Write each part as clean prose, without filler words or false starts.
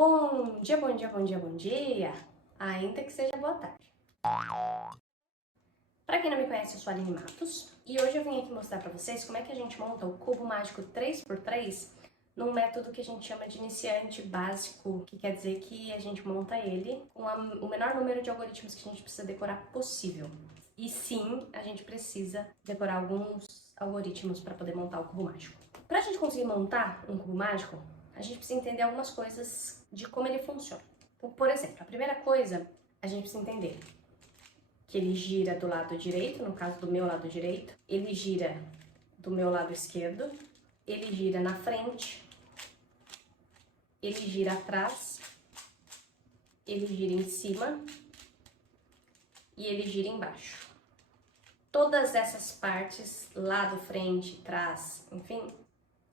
Bom dia, bom dia, bom dia, bom dia, ainda que seja boa tarde. Para quem não me conhece, eu sou a Aline Matos e hoje eu vim aqui mostrar para vocês como é que a gente monta o cubo mágico 3x3 num método que a gente chama de iniciante básico, que quer dizer que a gente monta ele com o menor número de algoritmos que a gente precisa decorar possível. E sim, a gente precisa decorar alguns algoritmos para poder montar o cubo mágico. Para a gente conseguir montar um cubo mágico, a gente precisa entender algumas coisas de como ele funciona. Então, por exemplo, a primeira coisa, a gente precisa entender que ele gira do lado direito, no caso do meu lado direito, ele gira do meu lado esquerdo, ele gira na frente, ele gira atrás, ele gira em cima e ele gira embaixo. Todas essas partes, lado, frente, trás, enfim,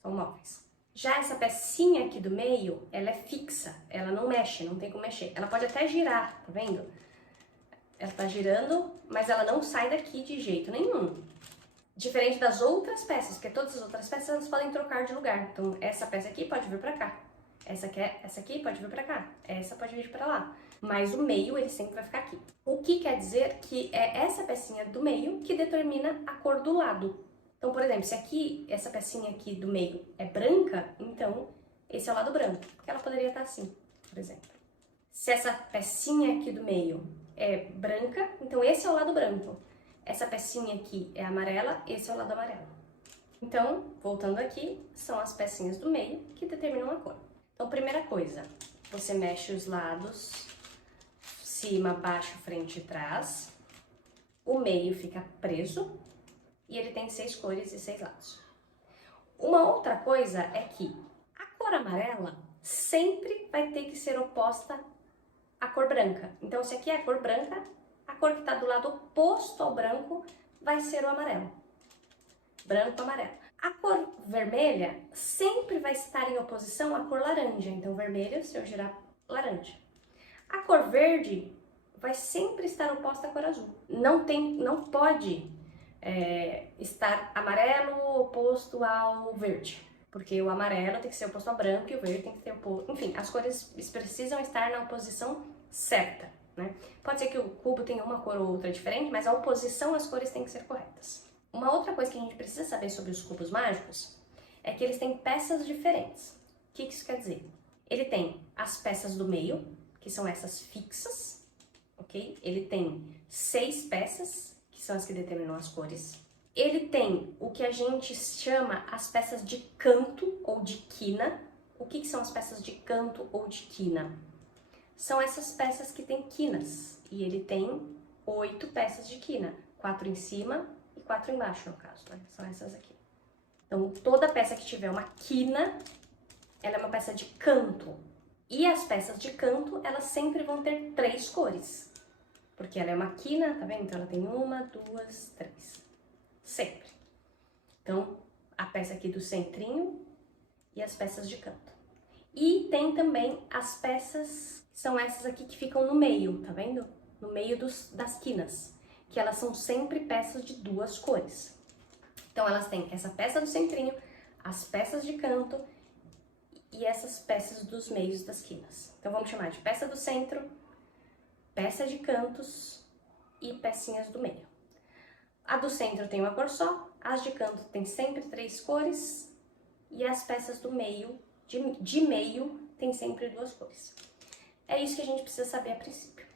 são móveis. Já essa pecinha aqui do meio, ela é fixa, ela não mexe, não tem como mexer. Ela pode até girar, tá vendo? Ela tá girando, mas ela não sai daqui de jeito nenhum. Diferente das outras peças, porque todas as outras peças elas podem trocar de lugar. Então, essa peça aqui pode vir pra cá. Essa aqui pode vir pra cá. Essa pode vir pra lá. Mas o meio, ele sempre vai ficar aqui. O que quer dizer que é essa pecinha do meio que determina a cor do lado. Então, por exemplo, se aqui, essa pecinha aqui do meio é branca, então esse é o lado branco. Porque ela poderia estar assim, por exemplo. Se essa pecinha aqui do meio é branca, então esse é o lado branco. Essa pecinha aqui é amarela, esse é o lado amarelo. Então, voltando aqui, são as pecinhas do meio que determinam a cor. Então, primeira coisa, você mexe os lados, cima, baixo, frente e trás. O meio fica preso e ele tem 6 cores e 6 lados. Uma outra coisa é que a cor amarela sempre vai ter que ser oposta à cor branca. Então, se aqui é a cor branca, a cor que está do lado oposto ao branco vai ser o amarelo. Branco, amarelo. A cor vermelha sempre vai estar em oposição à cor laranja. Então, vermelho, se eu girar, laranja. A cor verde vai sempre estar oposta à cor azul. Não pode estar amarelo oposto ao verde. Porque o amarelo tem que ser oposto ao branco e o verde tem que ser oposto... Enfim, as cores precisam estar na oposição certa, né? Pode ser que o cubo tenha uma cor ou outra diferente, mas a oposição às cores tem que ser corretas. Uma outra coisa que a gente precisa saber sobre os cubos mágicos é que eles têm peças diferentes. O que isso quer dizer? Ele tem as peças do meio, que são essas fixas, ok? Ele tem 6 peças, que são as que determinam as cores. Ele tem o que a gente chama as peças de canto ou de quina. O que são as peças de canto ou de quina? São essas peças que têm quinas. E ele tem 8 peças de quina. 4 em cima e 4 embaixo, no caso, né? São essas aqui. Então, toda peça que tiver uma quina, ela é uma peça de canto. E as peças de canto, elas sempre vão ter 3 cores. Porque ela é uma quina, tá vendo? Então, ela tem 1, 2, 3. Sempre. Então, a peça aqui do centrinho e as peças de canto. E tem também as peças, são essas aqui que ficam no meio, tá vendo? No meio das quinas, que elas são sempre peças de 2 cores. Então, elas têm essa peça do centrinho, as peças de canto e essas peças dos meios das quinas. Então, vamos chamar de peça do centro, peça de cantos e pecinhas do meio. A do centro tem uma cor só, as de canto tem sempre 3 cores e as peças do meio, de meio, tem sempre 2 cores. É isso que a gente precisa saber a princípio.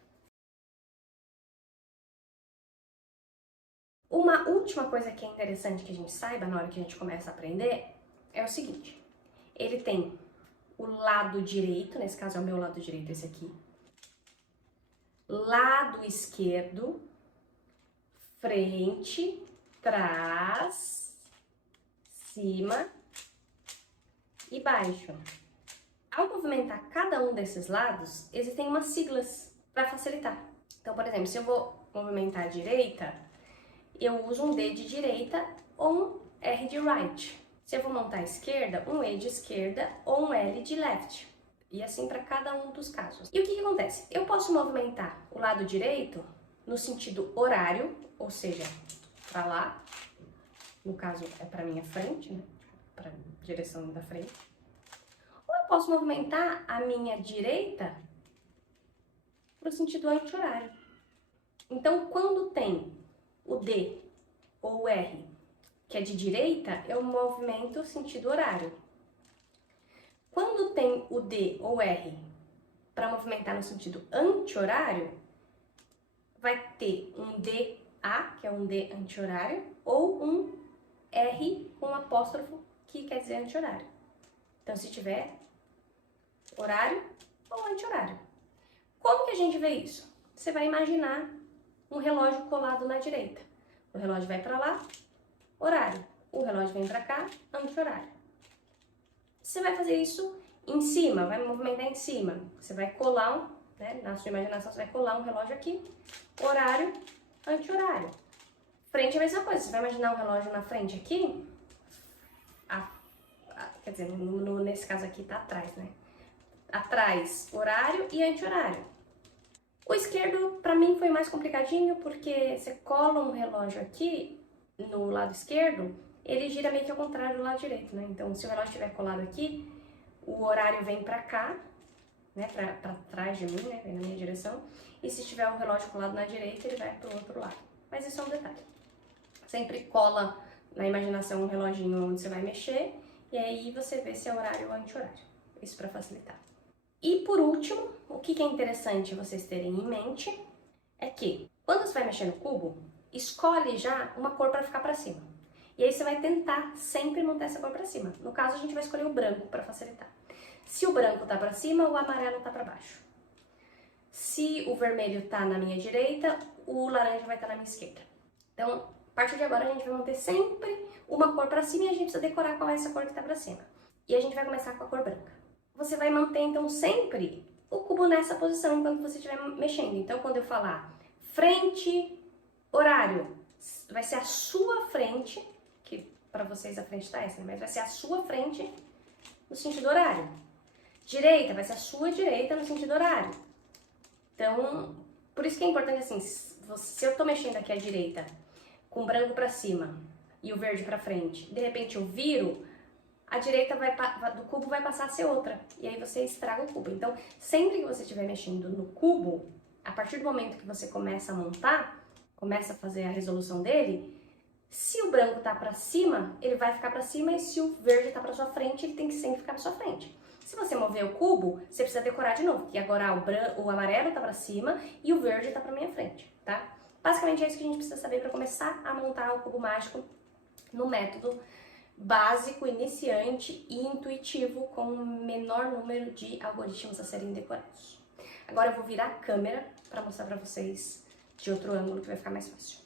Uma última coisa que é interessante que a gente saiba na hora que a gente começa a aprender é o seguinte. Ele tem o lado direito, nesse caso é o meu lado direito, esse aqui. Lado esquerdo, frente, trás, cima e baixo. Ao movimentar cada um desses lados, existem umas siglas para facilitar. Então, por exemplo, se eu vou movimentar a direita, eu uso um D de direita ou um R de right. Se eu vou montar a esquerda, um E de esquerda ou um L de left. E assim para cada um dos casos. E o que acontece? Eu posso movimentar o lado direito no sentido horário, ou seja, para lá, no caso é para minha frente, né? Para a direção da frente. Ou eu posso movimentar a minha direita para o sentido anti-horário. Então, quando tem o D ou o R, que é de direita, eu movimento sentido horário. Quando tem o D ou R para movimentar no sentido anti-horário, vai ter um DA, que é um D anti-horário, ou um R com um apóstrofo, que quer dizer anti-horário. Então, se tiver horário ou anti-horário. Como que a gente vê isso? Você vai imaginar um relógio colado na direita. O relógio vai para lá, horário. O relógio vem para cá, anti-horário. Você vai fazer isso em cima, vai movimentar em cima. Você vai colar, na sua imaginação, você vai colar um relógio aqui, horário, anti-horário. Frente é a mesma coisa, você vai imaginar um relógio na frente aqui, quer dizer, nesse caso aqui tá atrás, né? Atrás, horário e anti-horário. O esquerdo, para mim, foi mais complicadinho, porque você cola um relógio aqui, no lado esquerdo, ele gira meio que ao contrário do lado direito, né? Então, se o relógio estiver colado aqui, o horário vem para cá, né? Para trás de mim, né? Vem na minha direção. E se tiver o relógio colado na direita, ele vai para o outro lado. Mas isso é um detalhe. Sempre cola na imaginação um reloginho onde você vai mexer, e aí você vê se é horário ou anti-horário. Isso para facilitar. E por último, o que é interessante vocês terem em mente é que quando você vai mexer no cubo, escolhe já uma cor para ficar para cima. E aí você vai tentar sempre montar essa cor para cima. No caso, a gente vai escolher o branco para facilitar. Se o branco tá para cima, o amarelo tá para baixo. Se o vermelho tá na minha direita, o laranja vai estar na minha esquerda. Então, a partir de agora, a gente vai manter sempre uma cor para cima e a gente precisa decorar qual é essa cor que tá para cima. E a gente vai começar com a cor branca. Você vai manter, então, sempre o cubo nessa posição enquanto você estiver mexendo. Então, quando eu falar frente, horário, vai ser a sua frente, que para vocês a frente tá essa, né? Mas vai ser a sua frente no sentido horário. Direita, vai ser a sua direita no sentido horário. Então, por isso que é importante, assim, se eu tô mexendo aqui à direita, com o branco para cima e o verde para frente, de repente eu viro, a direita do cubo vai passar a ser outra, e aí você estraga o cubo. Então, sempre que você estiver mexendo no cubo, a partir do momento que você começa a montar, começa a fazer a resolução dele, se o branco tá para cima, ele vai ficar para cima, e se o verde tá para sua frente, ele tem que sempre ficar para sua frente. Se você mover o cubo, você precisa decorar de novo, que agora o amarelo tá para cima e o verde tá para minha frente, tá? Basicamente é isso que a gente precisa saber para começar a montar o cubo mágico no método básico, iniciante e intuitivo, com o menor número de algoritmos a serem decorados. Agora eu vou virar a câmera para mostrar para vocês de outro ângulo, que vai ficar mais fácil.